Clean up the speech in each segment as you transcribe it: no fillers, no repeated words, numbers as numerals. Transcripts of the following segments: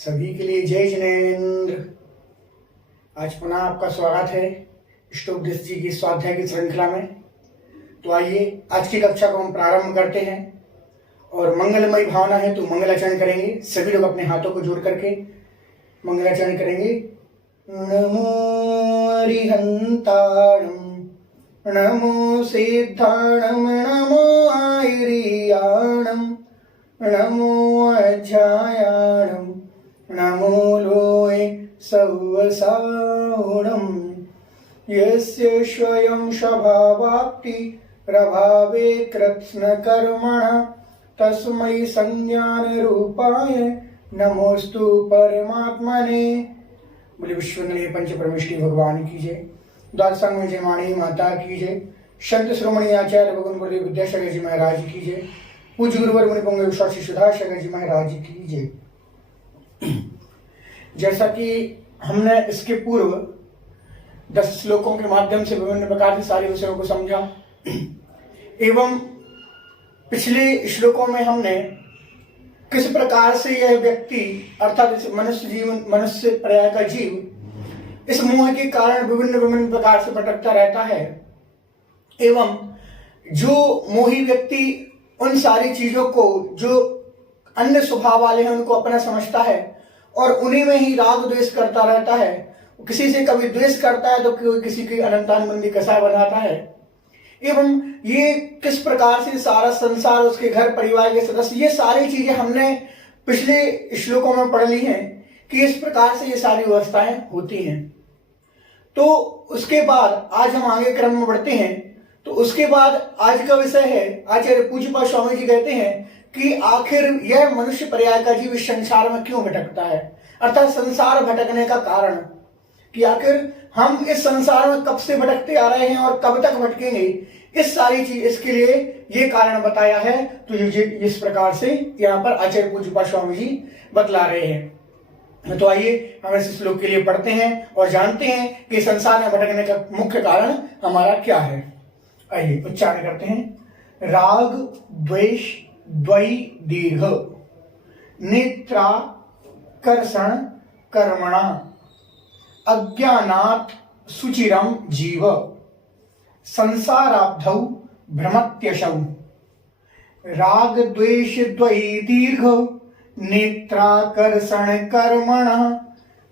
सभी के लिए जय जिनेन्द्र। आज पुनः आपका स्वागत है स्टोकडिस जी की स्वाध्याय की श्रृंखला में। तो आइए आज की कक्षा को हम प्रारंभ करते हैं और मंगलमयी भावना है तो मंगलाचरण करेंगे। सभी लोग अपने हाथों को जोड़ करके मंगलाचरण करेंगे। नमो अरिहंताणं, नमो सिद्धाणं, नमो आयर्याणं, नमो अध्यायाणं, नमो लोय सवसाहुणं। यस्य स्वयं स्वभावाप्ति प्रभावे कृत्स्नकर्मणः तस्मै संज्ञान रूपाय नमोस्तु परमात्मने। बोले विश्वंदनीय पंच परमेष्ठी भगवान की जय। द्वादशांग जयमाणी माता की जय। संत श्रोमणी आचार्य भगवान बोले विद्यासागर जी महाराज की जय। पूज्य गुरुवर मुनि पुंग विश्वासी सुधासागर जी महाराज की जय। जैसा कि हमने इसके पूर्व 10 श्लोकों के माध्यम से विभिन्न प्रकार के सारे विषयों को समझा एवं पिछले श्लोकों में हमने किस प्रकार से यह व्यक्ति अर्थात इस मनुष्य पर्याय का जीव इस मोह के कारण विभिन्न प्रकार से भटकता रहता है एवं जो मोही व्यक्ति उन सारी चीजों को जो अन्य स्वभाव वाले हैं उनको अपना समझता है और उन्हीं में ही राग द्वेष करता रहता है। किसी से कभी द्वेष करता है तो कोई किसी की अनंतानबंदी कसाय बनाता है एवं ये किस प्रकार से सारा संसार उसके घर परिवार के सदस्य ये सारी चीजें हमने पिछले श्लोकों में पढ़ ली हैं कि इस प्रकार से ये सारी व्यवस्थाएं होती हैं। तो उसके बाद आज हम आगे क्रम में बढ़ते हैं। तो उसके बाद आज का विषय है आचार्य पूज्यपाद स्वामी जी कहते हैं कि आखिर यह मनुष्य पर्याय का जीव इस संसार में क्यों भटकता है, अर्थात संसार भटकने का कारण कि आखिर हम इस संसार में कब से भटकते आ रहे हैं और कब तक भटकेंगे। इस सारी चीज इसके लिए ये कारण बताया है। तो ये इस प्रकार से यहाँ पर आचार्य पूज्यपाद स्वामी जी बतला रहे हैं। तो आइए हम इस श्लोक के लिए पढ़ते हैं और जानते हैं कि संसार में भटकने का मुख्य कारण हमारा क्या है। आइए उच्चारण करते हैं। राग द्वेष द्वयी दीर्घ नेत्राकर्षण कर्मणा अज्ञानात् सुचिरं जीव संसाराब्धौ भ्रमत्यशौ। राग द्वेष द्वयी दीर्घ नेत्राकर्षण कर्मणः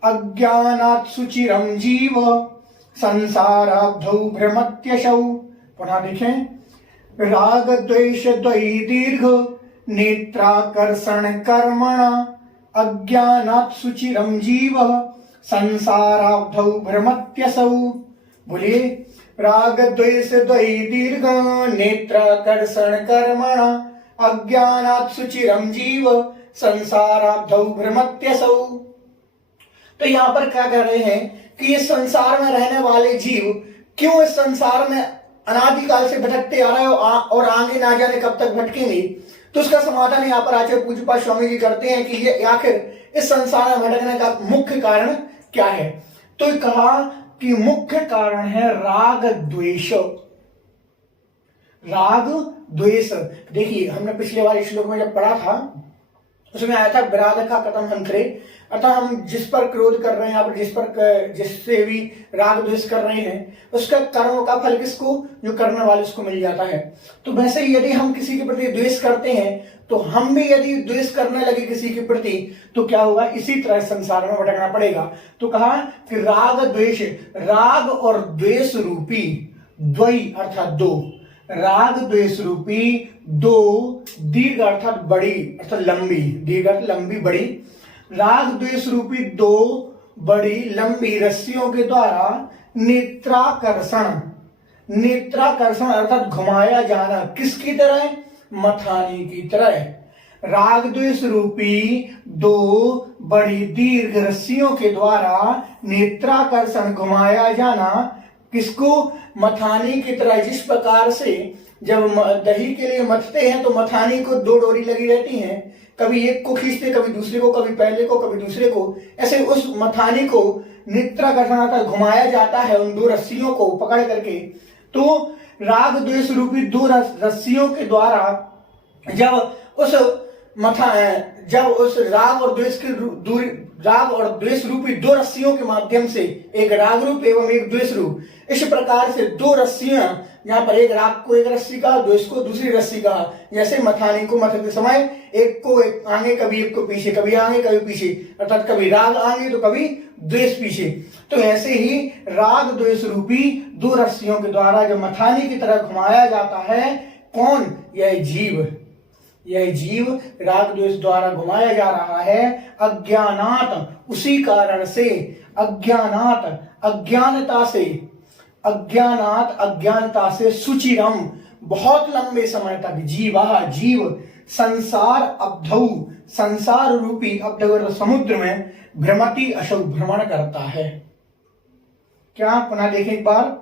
अज्ञानात् सुचिरं जीव संसाराब्धौ भ्रमत्यशौ। पुनः देखें। राग द्वेष द्वयी दीर्घ नेत्राकर्षण कर्मणः अज्ञानात् सुचिरं जीव संसाराब्धौ भ्रमत्यसौ। बोलिए। राग द्वेष द्वयी दीर्घ नेत्राकर्षण कर्मणः अज्ञानात् सुचिरं जीव संसाराब्धौ भ्रमत्यसौ। तो यहाँ पर क्या कह रहे हैं कि इस संसार में रहने वाले जीव क्यों इस संसार में अनादिकाल से भटकते आ रहे हो और आगे ना जाने कब तक भटकेंगे। तो उसका समाधान यहाँ पर आचार्य पूज्यपाद स्वामी जी करते हैं कि ये आखिर इस संसार में भटकने का मुख्य कारण क्या है। तो कहा कि मुख्य कारण है राग द्वेष। राग द्वेष देखिए हमने पिछले वाले श्लोक में जब पढ़ा था उसमें आया था विराग का कथम हंत्रे, अर्थात हम जिस पर क्रोध कर रहे हैं या जिससे भी राग द्वेष कर रहे हैं उसका कर्म का फल किसको, जो करने वाले उसको मिल जाता है। तो वैसे ही यदि हम किसी के प्रति द्वेष करते हैं तो हम भी यदि द्वेष करने लगे किसी के प्रति तो क्या होगा, इसी तरह संसार में भटकना पड़ेगा। तो कहा कि राग द्वेष, राग और द्वेष रूपी द्वयी अर्थात दो, राग द्वेष रूपी दो दीर्घ अर्थात बड़ी अर्थात लंबी, दीर्घ अर्थात लंबी बड़ी, राग द्वेष रूपी दो बड़ी लंबी रस्सियों के द्वारा नेत्राकर्षण, नेत्राकर्षण अर्थात घुमाया जाना, किसकी तरह, मथानी की तरह। राग द्वेष रूपी दो बड़ी दीर्घ रस्सियों के द्वारा नेत्राकर्षण घुमाया जाना, किसको, मथानी की तरह। जिस प्रकार से जब दही के लिए मथते हैं तो मथानी को दो डोरी लगी रहती हैं, कभी एक को खींचते कभी दूसरे को, कभी पहले को कभी दूसरे को, ऐसे उस मथानी को नेत्राकर्षण तक घुमाया जाता है उन दो रस्सियों को पकड़ करके। तो राग द्वेष रूपी दो रस्सियों के द्वारा जब उस जब उस राग और द्वेष की दूरी, राग और द्वेष रूपी दो रस्सियों के माध्यम से, एक राग रूप एवं एक द्वेष रूप, इस प्रकार से दो रस्सियां, यहाँ पर एक राग को एक रस्सी कहा, द्वेष को दूसरी रस्सी कहा। जैसे मथानी को मथते समय एक को एक आगे, कभी एक को पीछे, कभी आगे कभी पीछे, अर्थात कभी राग आगे तो कभी द्वेष पीछे। तो ऐसे ही राग द्वेष रूपी दो रस्सियों के द्वारा जो मथानी की तरह घुमाया जाता है, कौन? यह जीव। यह जीव राग द्वेष द्वारा घुमाया जा रहा है अज्ञानात, उसी कारण से अज्ञानात, अज्ञानता से सुचिरम, बहुत लंबे समय तक जीव संसार अब्धौ, संसार रूपी अब्ध समुद्र में भ्रमति असौ, भ्रमण करता है। क्या? पुनः देखें एक बार।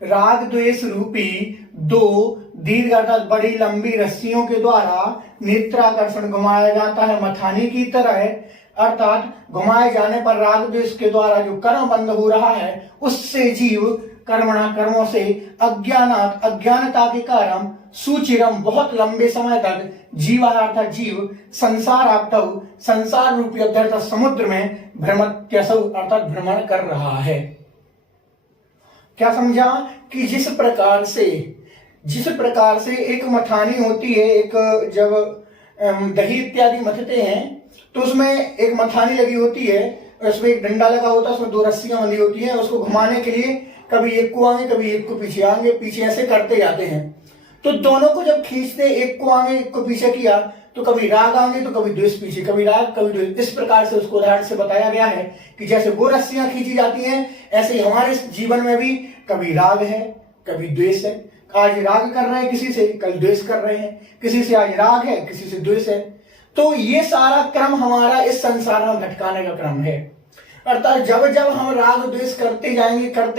राग द्वेष रूपी दो दीर्घ अर्थात बड़ी लंबी रस्सियों के द्वारा नेत्राकर्षण घुमाया जाता है मथानी की तरह, अर्थात घुमाए जाने पर राग द्वेष के द्वारा जो कर्म बंद हो रहा है, उससे जीव कर्मों से अज्ञानता के कारण सुचिरम, बहुत लंबे समय तक जीव अर्थात जीव संसार अब्धौ, संसार रूपी अब्ध समुद्र में भ्रमत्यसौ अर्थात भ्रमण कर रहा है। क्या समझा? कि जिस प्रकार से एक मथानी होती है, एक जब दही इत्यादि मथते हैं तो उसमें एक मथानी लगी होती है, उसमें एक डंडा लगा होता है, उसमें दो रस्सियां बंधी होती हैं, उसको घुमाने के लिए कभी एक को आगे कभी एक को पीछे, आगे पीछे ऐसे करते जाते हैं। तो दोनों को जब खींचते, एक को आगे एक को पीछे किया, तो कभी राग आगे तो कभी द्वेष पीछे, कभी राग कभी द्वेष, इस प्रकार से उसको उदाहरण से बताया गया है कि जैसे वो रस्सियां खींची जाती हैं, ऐसे ही हमारे जीवन में भी कभी राग है कभी द्वेष है। आज राग कर रहे हैं किसी से, कल द्वेष कर रहे हैं किसी से, आज राग है किसी से द्वेष है। तो ये सारा क्रम हमारा इस संसार में भटकाने का क्रम है। अर्थात जब जब हम राग द्वेष करते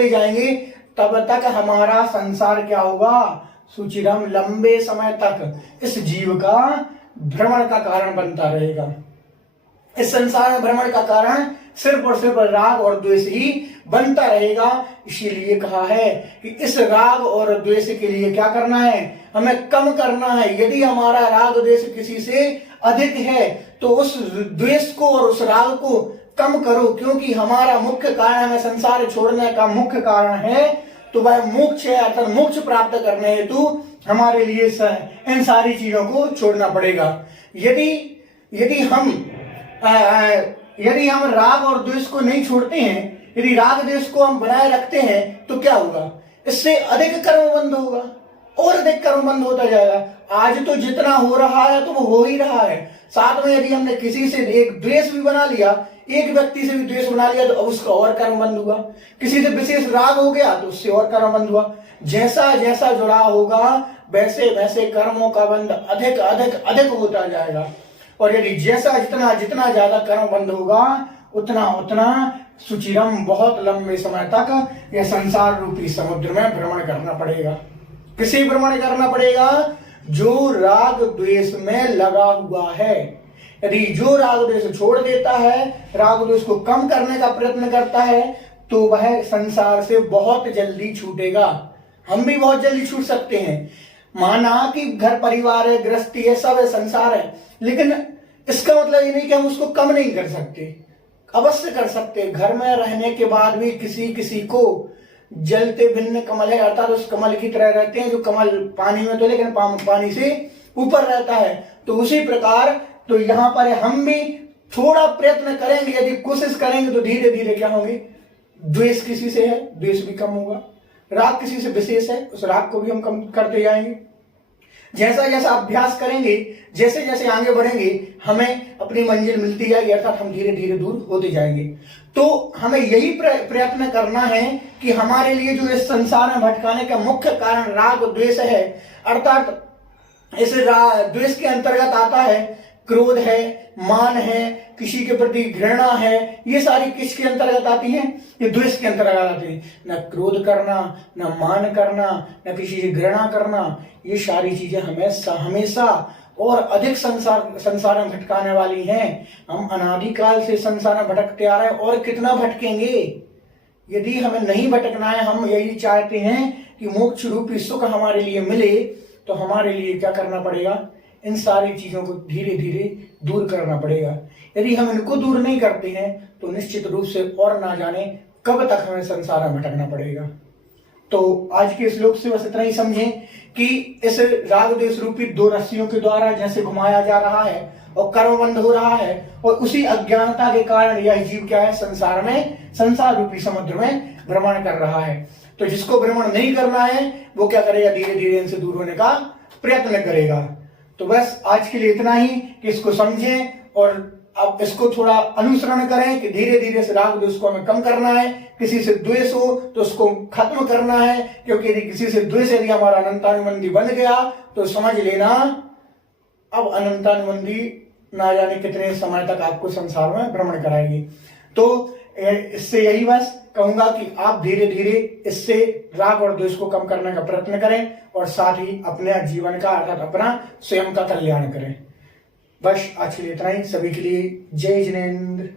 जाएंगे तब तक हमारा संसार क्या होगा? सुचिरम, लंबे समय तक इस जीव का भ्रमण का कारण बनता रहेगा। इस संसार में भ्रमण का कारण सिर्फ और सिर्फ राग और द्वेष ही बनता रहेगा। इसीलिए कहा है कि इस राग और द्वेष के लिए क्या करना है? हमें कम करना है। यदि हमारा राग द्वेष किसी से अधिक है तो उस द्वेष को और उस राग को कम करो, क्योंकि हमारा मुख्य कारण, हमें संसार छोड़ने का मुख्य कारण है तो वह मोक्ष है, अर्थात मोक्ष प्राप्त करने हेतु हमारे लिए इन सारी चीजों को छोड़ना पड़ेगा। यदि हम राग और द्वेष को नहीं छोड़ते हैं, यदि राग द्वेष को हम बनाए रखते हैं तो क्या होगा? इससे अधिक कर्म बंद होगा और अधिक कर्म बंद होता जाएगा। आज तो जितना हो रहा है तो वो हो ही रहा है। साथ में यदि हमने किसी से एक द्वेष भी बना लिया, एक व्यक्ति से भी द्वेष बना लिया तो अब उसका और कर्म बंद हुआ। किसी से विशेष राग हो गया तो उससे और कर्म बंद हुआ। जैसा जैसा जुड़ा होगा वैसे वैसे कर्मों का बंध अधिक अधिक अधिक होता जाएगा। और यदि जितना ज्यादा कर्म बंद होगा उतना उतना सुचिरम, बहुत लंबे समय तक यह संसार रूपी समुद्र में भ्रमण करना पड़ेगा। किसे भ्रमण करना पड़ेगा? जो राग द्वेष में लगा हुआ है। यदि जो राग द्वेष छोड़ देता है, राग द्वेष को कम करने का प्रयत्न करता है, तो वह संसार से बहुत जल्दी छूटेगा। हम भी बहुत जल्दी छूट सकते हैं। माना कि घर परिवार है, गृहस्थी है, सब है, संसार है, लेकिन इसका मतलब ये नहीं कि हम उसको कम नहीं कर सकते, अवश्य कर सकते। घर में रहने के बाद भी किसी को जलते भिन्न कमल है, अर्थात उस कमल की तरह रहते हैं जो कमल पानी में तो लेकिन पानी से ऊपर रहता है। तो उसी प्रकार तो यहाँ पर हम भी थोड़ा प्रयत्न करेंगे, यदि कोशिश करेंगे तो धीरे धीरे क्या होंगे? द्वेष किसी से है, द्वेष भी कम होगा। राग किसी से विशेष है, उस राग को भी हम कम करते जाएंगे। जैसा जैसा अभ्यास करेंगे, जैसे जैसे आगे बढ़ेंगे, हमें अपनी मंजिल मिलती जाएगी, अर्थात हम धीरे धीरे दूर होते जाएंगे। तो हमें यही प्रयत्न करना है कि हमारे लिए जो इस संसार में भटकाने का मुख्य कारण राग और द्वेष है, अर्थात इस द्वेष के अंतर्गत आता है क्रोध है, मान है, किसी के प्रति घृणा है। ये सारी किसके अंतर्गत आती हैं? ये द्वेष के अंतर्गत आती है। न क्रोध करना, न मान करना, न किसी से घृणा करना, ये सारी चीजें हमेशा और अधिक संसार में भटकाने वाली हैं। हम अनादिकाल से संसार में भटकते आ रहे हैं और कितना भटकेंगे। यदि हमें नहीं भटकना है, हम यही चाहते हैं कि मोक्ष रूपी सुख हमारे लिए मिले, तो हमारे लिए क्या करना पड़ेगा? इन सारी चीजों को धीरे धीरे दूर करना पड़ेगा। यदि हम इनको दूर नहीं करते हैं तो निश्चित रूप से और ना जाने कब तक हमें संसार में भटकना पड़ेगा। तो आज के श्लोक से बस इतना ही समझें कि इस राग द्वेष रूपी दो रस्सियों के द्वारा जैसे घुमाया जा रहा है और कर्म बंद हो रहा है, और उसी अज्ञानता के कारण यह जीव क्या है, संसार में, संसार रूपी समुद्र में भ्रमण कर रहा है। तो जिसको भ्रमण नहीं करना है वो क्या करेगा, धीरे धीरे इनसे दूर होने का प्रयत्न करेगा। तो बस आज के लिए इतना ही कि इसको समझें और अब इसको थोड़ा अनुसरण करें कि धीरे धीरे इस राग द्वेष को हमें कम करना है। किसी से द्वेष हो तो उसको खत्म करना है, क्योंकि यदि किसी से द्वेष यदि हमारा अनंतानुबंधी बन गया तो समझ लेना अब अनंतानुबंधी ना जाने कितने समय तक आपको संसार में भ्रमण कराएगी। तो इससे यही बस कहूंगा कि आप धीरे धीरे इससे राग और द्वेष को कम करने का प्रयत्न करें और साथ ही अपने जीवन का अर्थात अपना स्वयं का कल्याण करें। बस आज के लिए इतना ही। सभी के लिए जय जिनेंद्र।